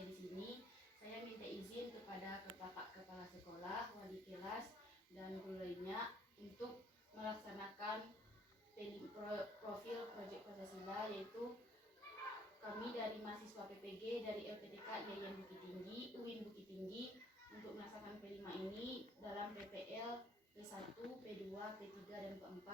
selesai di sini, saya minta izin kepada Bapak Kepala Sekolah, wali kelas, dan guru lainnya untuk melaksanakan profil proyek Pancasila, yaitu kami dari mahasiswa PPG dari LPTK Yayan Bukit Tinggi, UIN Bukit Tinggi, untuk melaksanakan P5 ini dalam PPL P1, P2, P3, dan P4.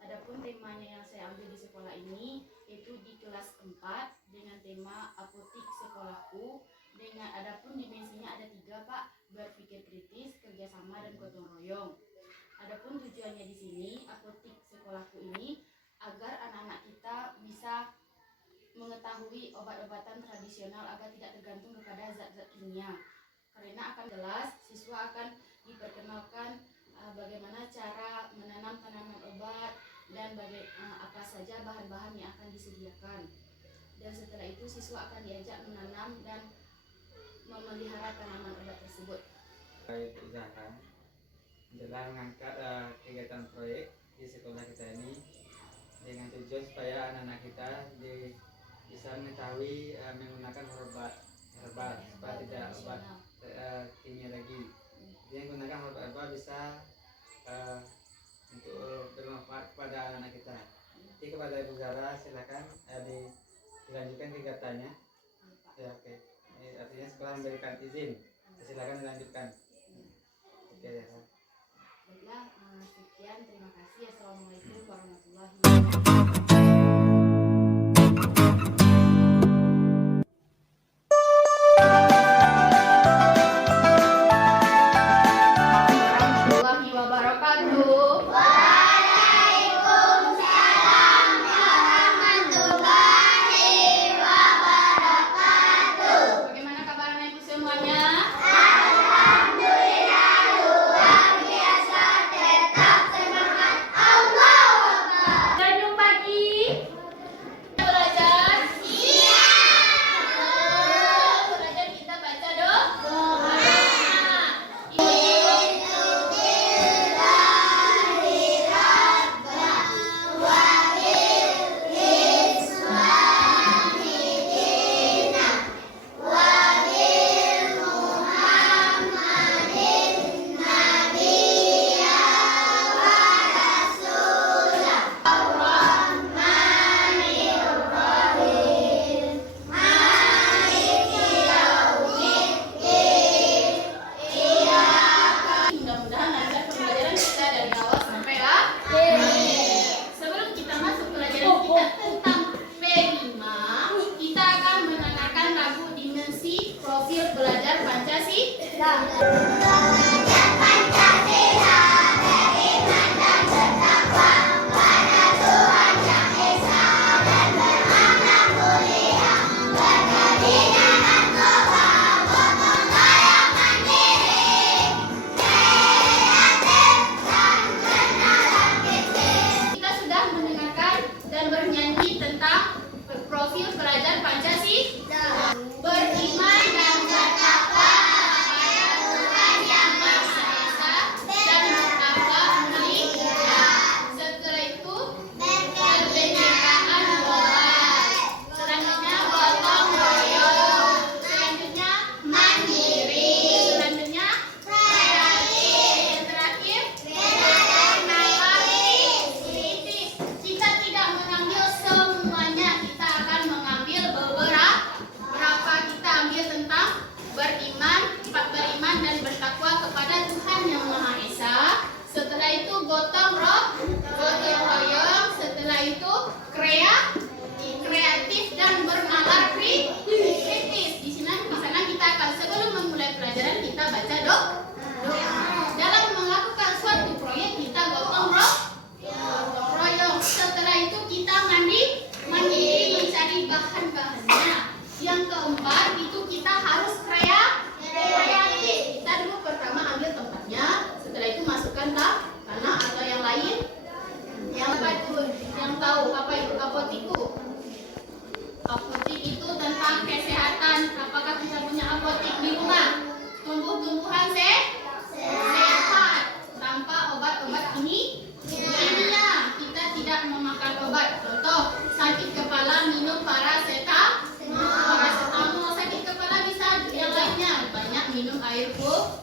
Adapun temanya yang saya ambil di sekolah ini yaitu di kelas 4 dengan tema apotik sekolahku. Dengan adapun dimensinya ada 3, Pak: berpikir kritis, kerjasama, dan gotong royong. Adapun tujuannya di sini apotik sekolahku ini agar anak-anak kita bisa mengetahui obat-obatan tradisional agar tidak tergantung kepada zat-zat kimia. Karena akan jelas siswa akan diperkenalkan bagaimana cara menanam tanaman obat dan apa saja bahan-bahan yang akan disediakan. Dan setelah itu siswa akan diajak menanam dan memelihara tanaman obat tersebut. Baik, usahakan adalah mengangkat kegiatan proyek di sekolah kita ini dengan tujuan supaya anak-anak kita bisa mengetahui menggunakan herbal supaya tidak obat kimia lagi. Yang menggunakan herbal bisa untuk bermanfaat kepada anak-anak kita. Jadi kepada Ibu Zara silakan dilanjutkan kegiatannya. Ya, oke. Artinya sekolah memberikan izin, silakan dilanjutkan. Oke ya. Baiklah, sekian, terima kasih. Assalamualaikum warahmatullahi wabarakatuh. Profil belajar Pancasila. Kita sudah mendengarkan dan bernyanyi tentang profil belajar Pancasila. Beriman dan bertakwa kepada Tuhan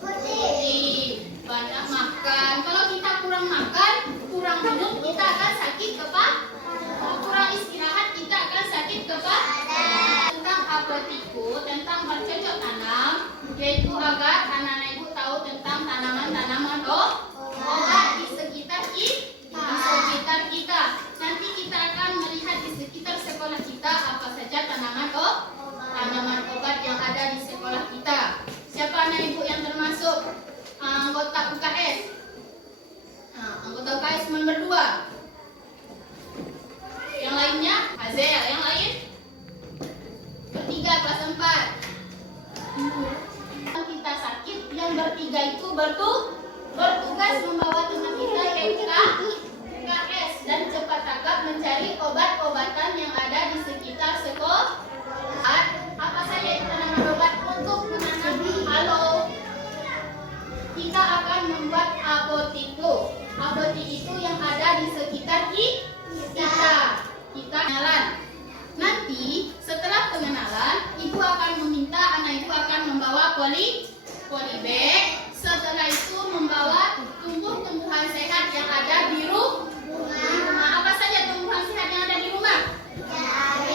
Putih. Banyak makan. Kalau kita kurang makan, kurang minum, kita akan sakit kepala. Kalau kurang istirahat, kita akan sakit kepala. Tentang apotiku, tentang bercocok tanam, yaitu agar anak-anak ibu tahu tentang tanaman-tanaman obat di sekitar kita. Nanti kita akan melihat di sekitar sekolah kita apa saja tanaman obat yang ada di sekolah kita. Siapa anak ibu yang termasuk anggota UKS? Anggota UKS nomor 2. Yang lainnya, Azel. Yang lain? Bertiga kelas 4. Kita sakit, yang bertiga itu bertugas membawa teman kita ke UKS dan cepat tanggap mencari obat-obatan yang ada di sekitar sekolah. Apa saja itu tanaman obat untuk menanam? Halo. Kita akan membuat apotiku. Apotik itu yang ada di sekitar kita. Kita kenalan. Nanti setelah pengenalan, ibu akan meminta anak ibu akan membawa polybag. Setelah itu membawa tumbuh-tumbuhan sehat yang ada di rumah. Apa saja tumbuhan sehat yang ada di rumah?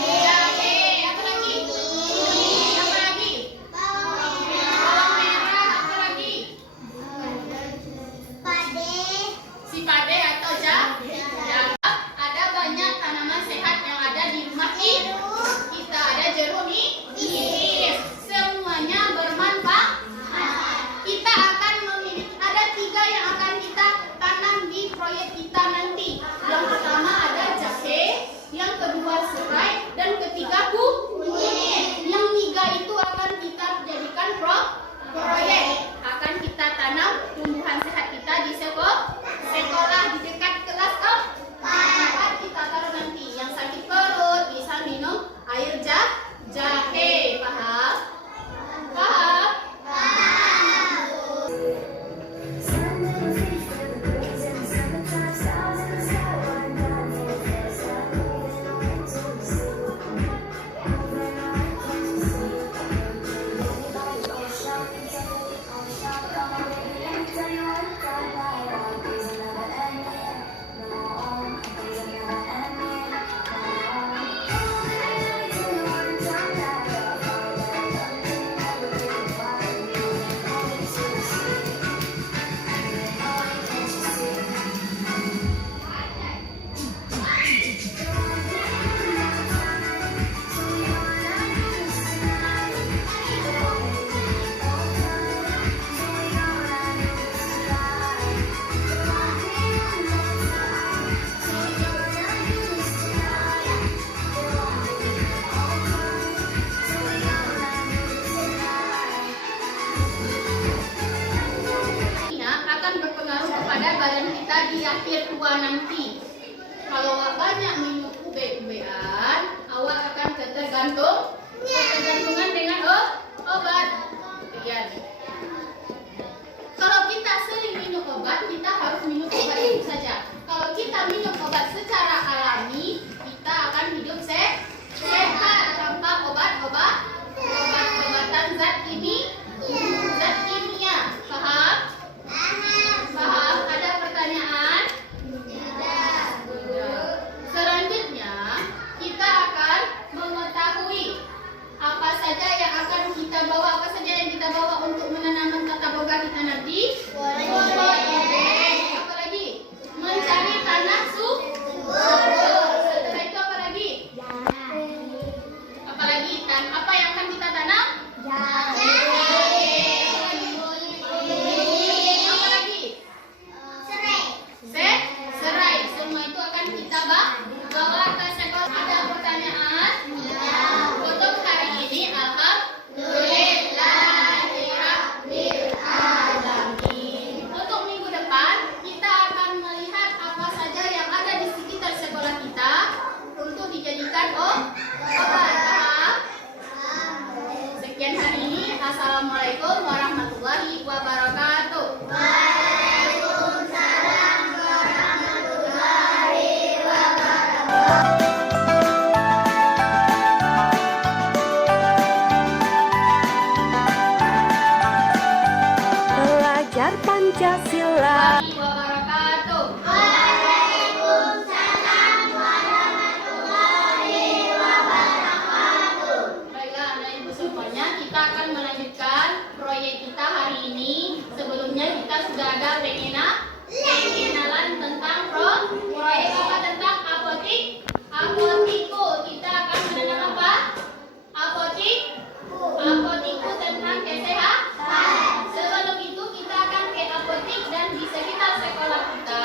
Jahe. Apa lagi? Apa lagi? Bawang merah. Apa lagi? Si pade atau jahe. Ada banyak tanaman sehat yang ada di rumah kita. Ada jeruk nih. Semuanya bermanfaat. Kita akan memiliki ada 3 yang akan kita tanam di proyek kita nanti. Yang pertama ada jahe, yang kedua serai, dan ketiga kunyit. Yang 3 itu akan kita jadikan proyek. Akan kita tanam tumbuhan sehat kita di sekolah di dekat kelas 4. Kita taruh nanti. Yang sakit perut bisa minum air jahe. Paham? Paham? Badan kita di akhir tua nanti. Kalau banyak minum ube-ubean, awak akan ketergantungan dengan obat. Lihat. Kalau kita sering minum obat, kita harus minum obat itu saja. Kalau kita minum obat secara alami, kita akan hidup sehat tanpa obat-obatan zat kimia. Paham? Paham? Ada pertanyaan? Tidak. Selanjutnya, kita akan mengetahui apa saja yang akan kita bawa, apa saja yang kita bawa untuk belajar Pancasila. Wabarakatuh. Baiklah anak ibu semuanya, kita akan melanjutkan proyek kita hari ini. Sebelumnya kita sudah ada pengenalan tentang proyek apa tentang apotiku. Kita akan mengenal apa? Apotiku tentang kesehatan. Sebelum itu kita akan ke apotik dan di sekitar sekolah kita.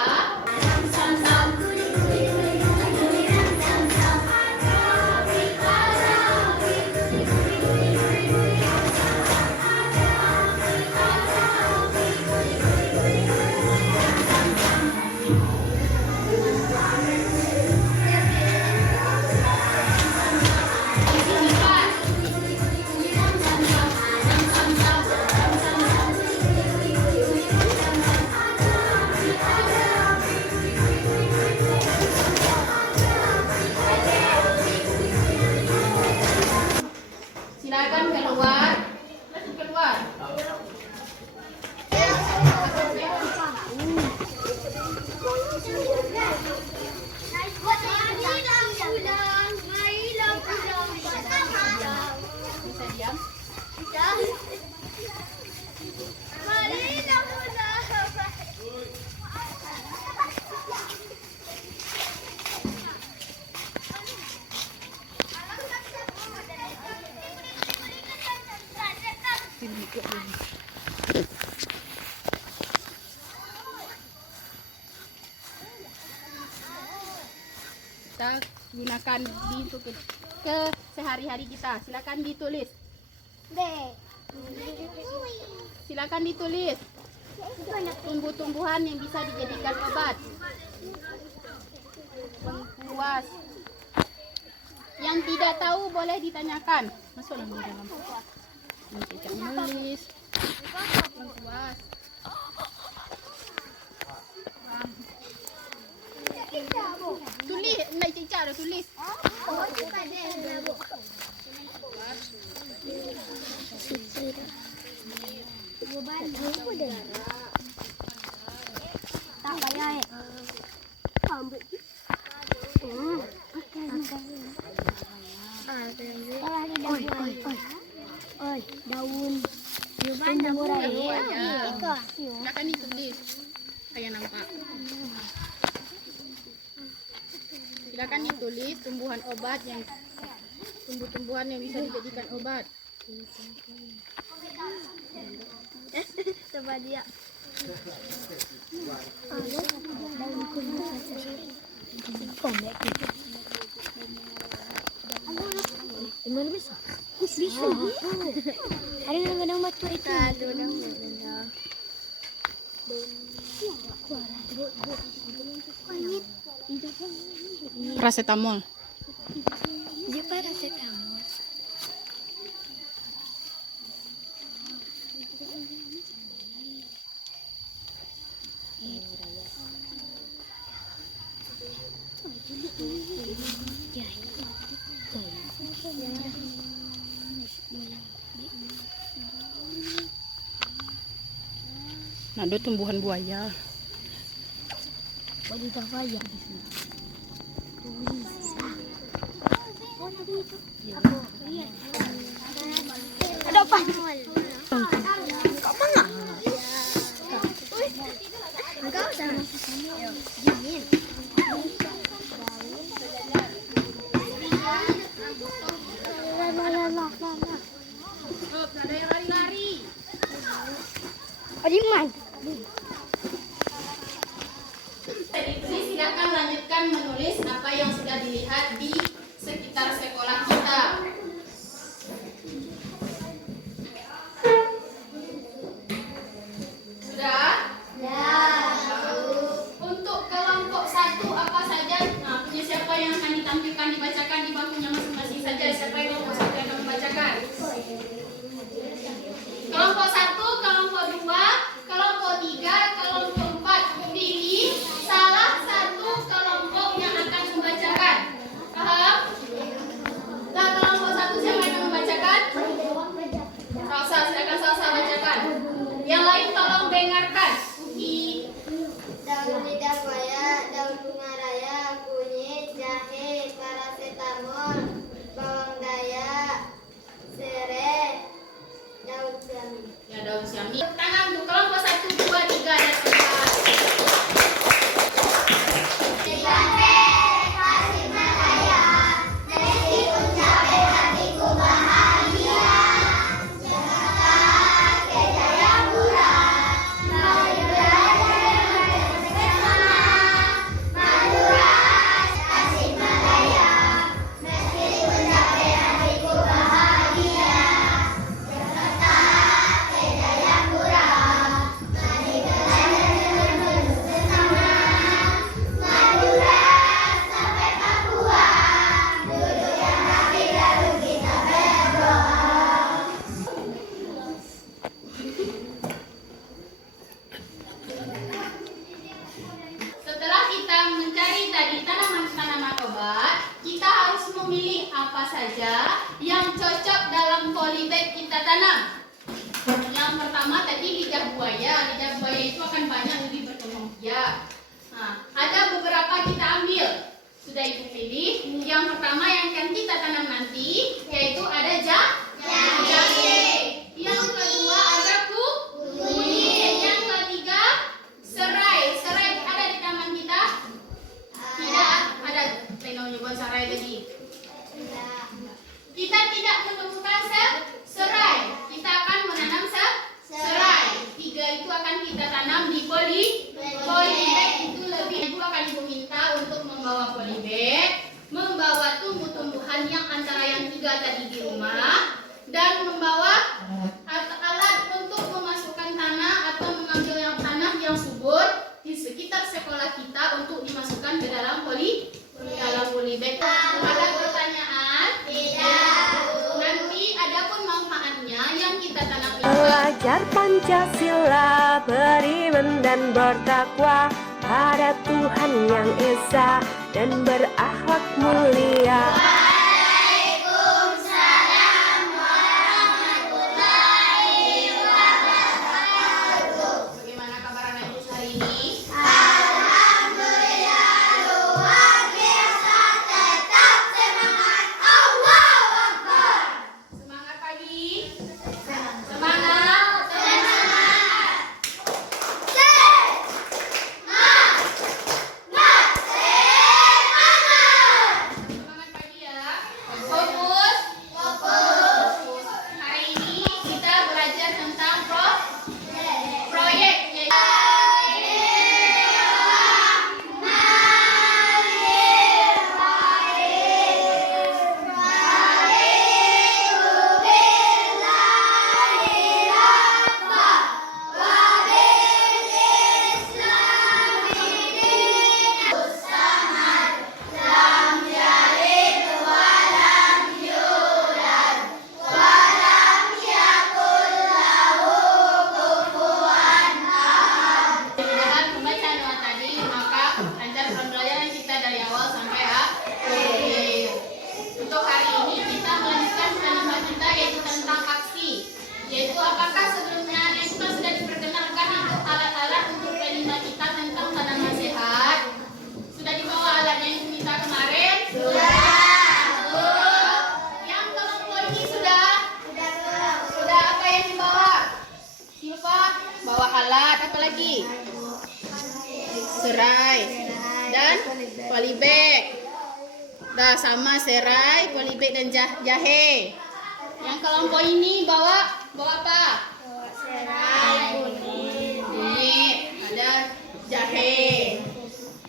Silakan keluar. Masuk keluar. Bisa diam. Kita gunakan di untuk ke sehari-hari kita. Silakan ditulis. Silakan ditulis. Tumbuh-tumbuhan yang bisa dijadikan obat. Lengkuas. Yang tidak tahu boleh ditanyakan. Masuklah di dalam. Cicak menulis. Lengkuas. Tulis, nak cicak dah tulis. Tak payah ambil. Oi, daun. Silakan ditulis. Saya nampak. Silakan ditulis tumbuh-tumbuhan yang bisa dijadikan obat. Coba dia. Mana bisa? Bisa. Ada kadang-kadang batu itu. Paracetamol. Dia paracetamol. Nah, ada tumbuhan buaya. Bagi buaya di sini. Ada apa? Kau mana? Engkau sama dingin. Ada yang lari-lari. Adiman. Silakan lanjutkan menulis apa yang sudah dilihat di sekitar sekolah kita. Sudah? Untuk kelompok 1 apa saja? Nah, punya siapa yang akan ditampilkan dibacakan di bangkunya masing-masing saja? Siapa yang kelompok 1 yang akan membacakan? Kelompok 1, kelompok 2, kelompok 3, kelompok 4. Pilih salah satu kelompok yang akan membacakan. Paham? Nah, kelompok saja yang cocok dalam polybag kita tanam? Yang pertama tadi lidah buaya. Lidah buaya itu akan banyak lebih berkembang biak. Nah, ada beberapa kita ambil. Sudah Ibu pilih. Yang pertama yang akan kita tanam nanti yaitu ada jahe. Yang kedua ada kunyit. Yang ketiga serai. Serai ada di taman kita? Tidak ada. Tenaunya buat serai tadi. Kita tidak menemukan serai. Kita akan menanam serai. 3 itu akan kita tanam di polybag. Itu lebih. Ibu akan Ibu minta untuk membawa polybag, membawa tumbuh-tumbuhan yang antara yang 3 tadi di rumah, dan membawa alat untuk memasukkan tanah atau mengambil yang tanah yang subur di sekitar sekolah kita untuk dimasukkan ke dalam polybag. Ada pertanyaan? Tidak. Nanti ada pun manfaatnya yang kita tanam itu. Belajar Pancasila, beriman dan bertakwa pada Tuhan yang Esa dan berakhlak mulia. Waalaikumsalam warahmatullahi wabarakatuh. Bagaimana kabar anak ibu hari ini? Alhamdulillah luar biasa, tetap semangat. Allahu Akbar. Semangat pagi. Semangat. Semangat pagi ya. Fokus. Hari ini kita belajar tentang proyek. Dengan pembacaan doa tadi, maka lancar pembelajaran kita dari awal sampai akhir. Untuk hari ini kita melanjutkan kalimat kita yaitu tentang aksi. Yaitu apakah sebelumnya itu kan sudah diperkenalkan untuk alat-alat untuk kalimat kita tentang tanaman sehat. Sudah dibawa alatnya yang kita kemarin? Sudah. Yang kelompok ini sudah? Sudah apa yang dibawa? Silva bawa alat apa lagi? Serai dan polybag. Dah sama serai, polybag dan jahe. Yang kelompok ini bawa apa? Serai, kunyit, ada jahe.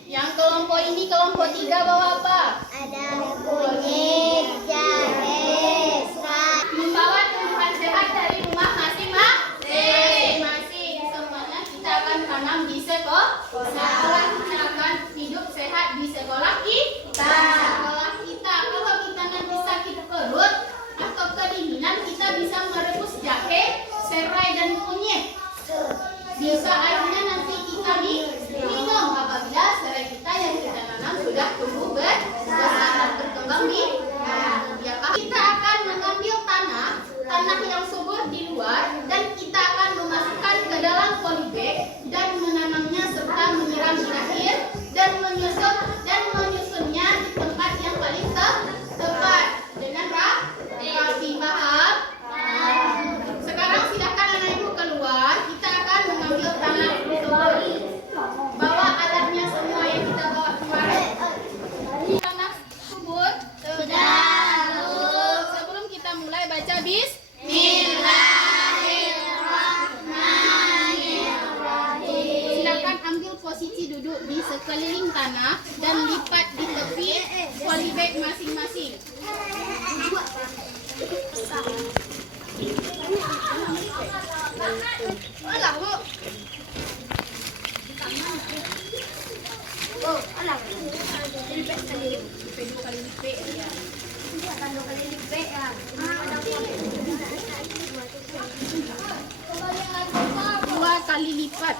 Yang kelompok ini kelompok 3 bawa apa? Ada kunyit, jahe, serai. Membawa tumbuhan sehat dari rumah masing-masing. Semuanya kita akan tanam di sekolah. Kita akan hidup sehat di sekolah kita. Kalau kita nanti sakit perut atau kedinginan, kita bisa merebus jahe, serai dan kunyit. Bisa airnya nanti kita minum apabila serai kita yang kita tanam sudah tumbuh besar dan berkembang biak. Kita akan mengambil tanah yang subur di luar, dan kita akan memasukkan ke dalam polybag dan menanamnya serta menyiram air dan menyusunnya di tempat yang paling tepat dengan rapi. Paham? Sekarang silakan anak ibu keluar. Kita akan mengambil tanah subur. Bawa alatnya semua yang kita bawa kemarin. Tanah subur sudah. Sebelum kita mulai baca Bismillahirrahmanirrahim. Silakan ambil posisi duduk di sekeliling tanah dan lipat di tepi polybag masing-masing. Alah, Bu. Oh, alah. Dua kali lipat.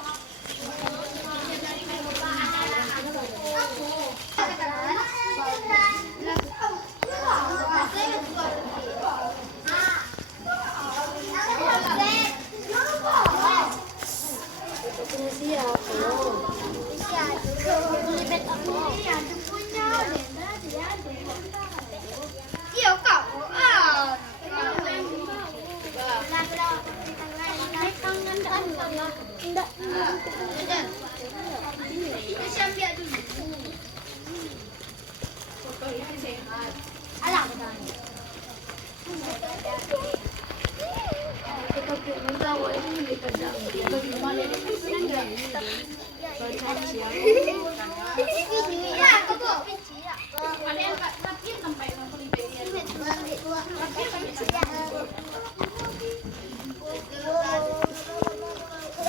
Iya kak. Siap dulu. Foto ini sehat. Alah. Bagaimana ini kan enggak Ya, kebo. ada yang rapin sampai 60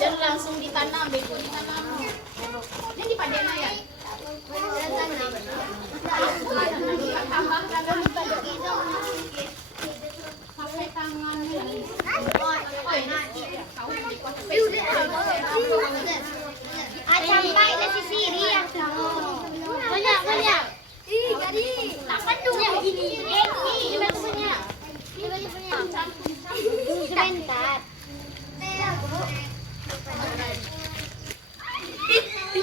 dan langsung ditanam bego ditanam ini di Padena ya tambah pakai tangannya Sampai ke sini ya. Banyak. Ih, jadi tak penuh begini. Ini batunya. Sebentar.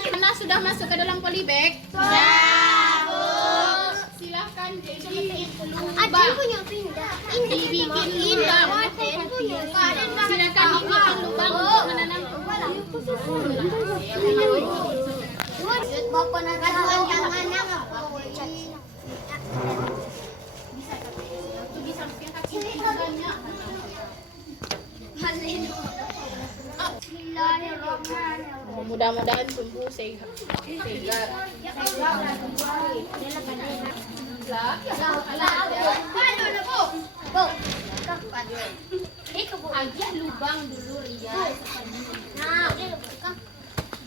Anda sudah masuk ke dalam polybag? Ya, Bu. Silahkan jadi Adin lubang. punya pindah. Dibikin lubang. Adin punya. Silakan dibikin lubang untuk menanam. Bapak nak tangan Itu bisa bikin kaki banyak. Bismillahirrahmanirrahim. Mudah-mudahan tumbuh sehat. Ajak lubang dulu Ria. Nah,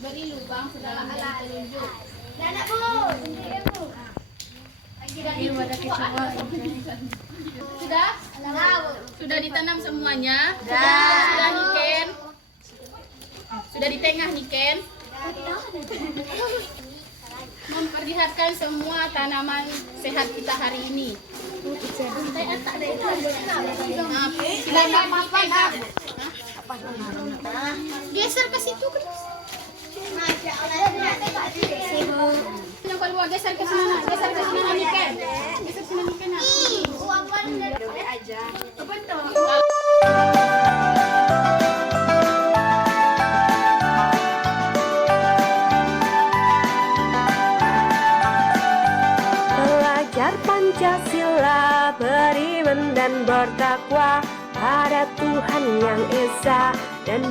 Beri lubang sedalam yang telunjuk. anak Bu. Sudah? Sudah ditanam semuanya? Sudah Niken? Sudah di tengah Niken? Memperlihatkan semua tanaman sehat kita hari ini. Nah, silakan dipegang. Geser ke situ kan? Masya Allah. Yang keluar geser ke sana, geser ke sana Niken. Geser sini Niken. Belajar Pancasila, beriman dan bertakwa pada Tuhan Yang Esa dan